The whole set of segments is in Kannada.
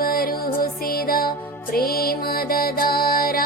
ದೇವರು ಹೊಸೆದ ಪ್ರೇಮದ ದಾರ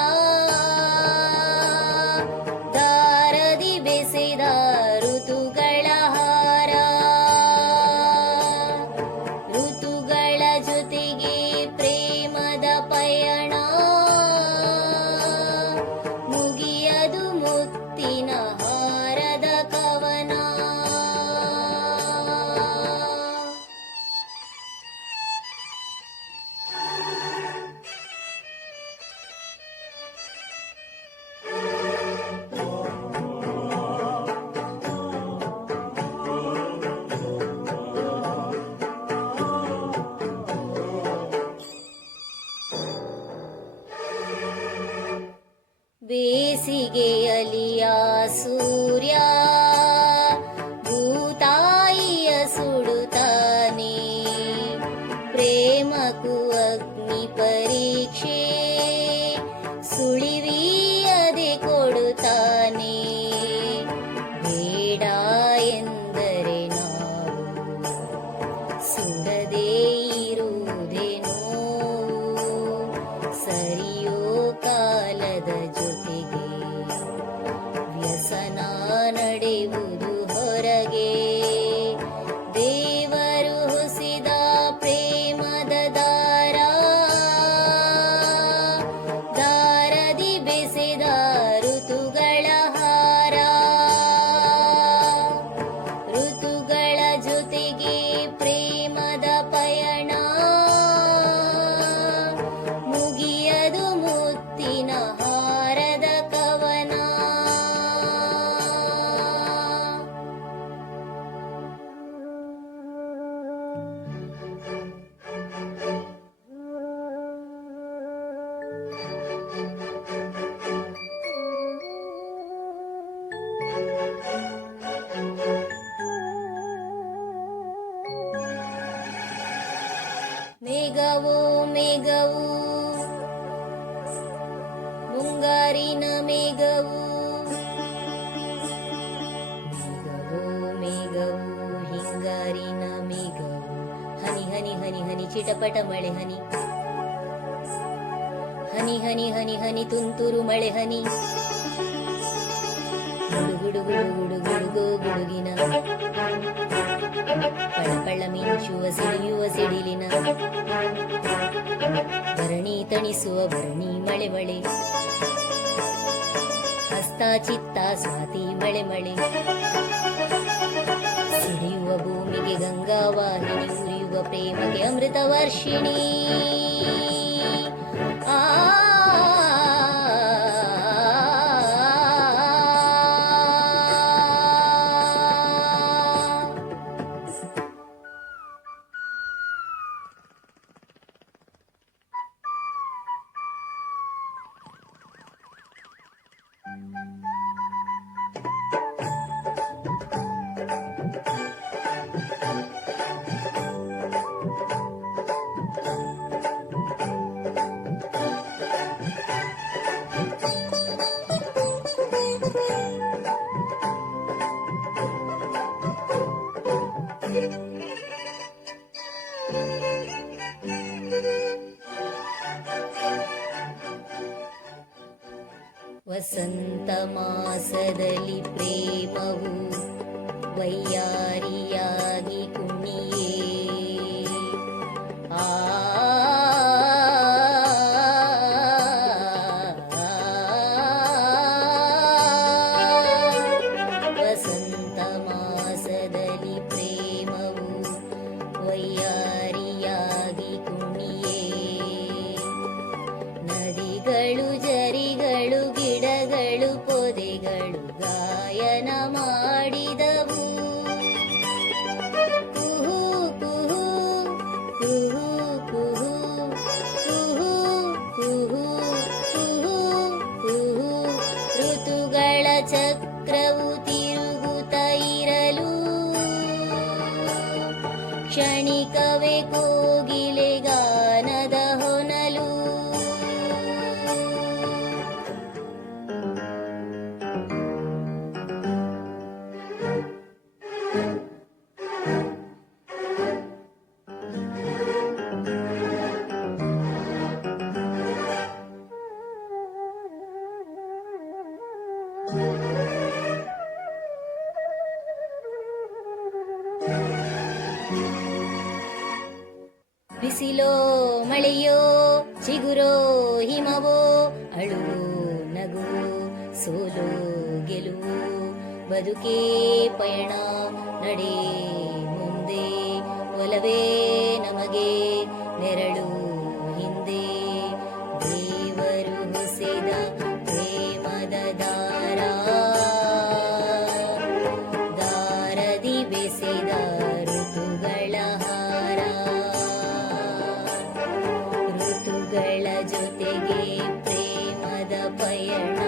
ಬೇಸಿಗೆಯಲಿಯ ಸೂರ್ಯ ಭೂತಾಯಿಯ ಸುಡುತ್ತಾನೆ ಪ್ರೇಮಕ್ಕೂ ಅಗ್ನಿ ಪರೀಕ್ಷೆ tu te ಮೇಘವೋ ಮೇಘವು ಮುಂಗಾರಿನ ಮೇಘವು ಮೇಘವೋ ಮೇಘವು ಹಿಂಗಾರಿನ ಮೇಘವು ಹನಿ ಹನಿ ಹನಿ ಹನಿ ಚಿಟಪಟ ಮಳೆ ಹನಿ ಹನಿ ಹನಿ ಹನಿ ಹನಿ ತುಂತುರು ಮಳೆ ಹನಿ ಗುಡು ಗುಡು ಗುಡು ಗುಡು ಗುಡುಗಿನ ಸಿಡಿಯುವ ಸಿಡಿಲಿನ. ಭರಣಿ ತಣಿಸುವ ಭರಣಿ ಮಳೆ ಮಳೆ. ಹಸ್ತ ಚಿತ್ತ ಸ್ವಾತಿ ಮಳೆ ಮಳೆ. ಸಿಡಿಯುವ ಭೂಮಿಗೆ ಗಂಗಾ ವಾಹಿನಿ ಉರಿಯುವ ಪ್ರೇಮಗೆ ಅಮೃತ ವರ್ಷಿಣಿ. वसन्तमासदलि प्रेमवु वैयारियागि क्षणिकवे कोगिले ಮಳೆಯೋ ಚಿಗುರೋ ಹಿಮವೋ ಅಳುವೋ ನಗು ಸೋಲೋ ಗೆಲುವು ಬದುಕೇ ಪಯಣ ನಡೆ player.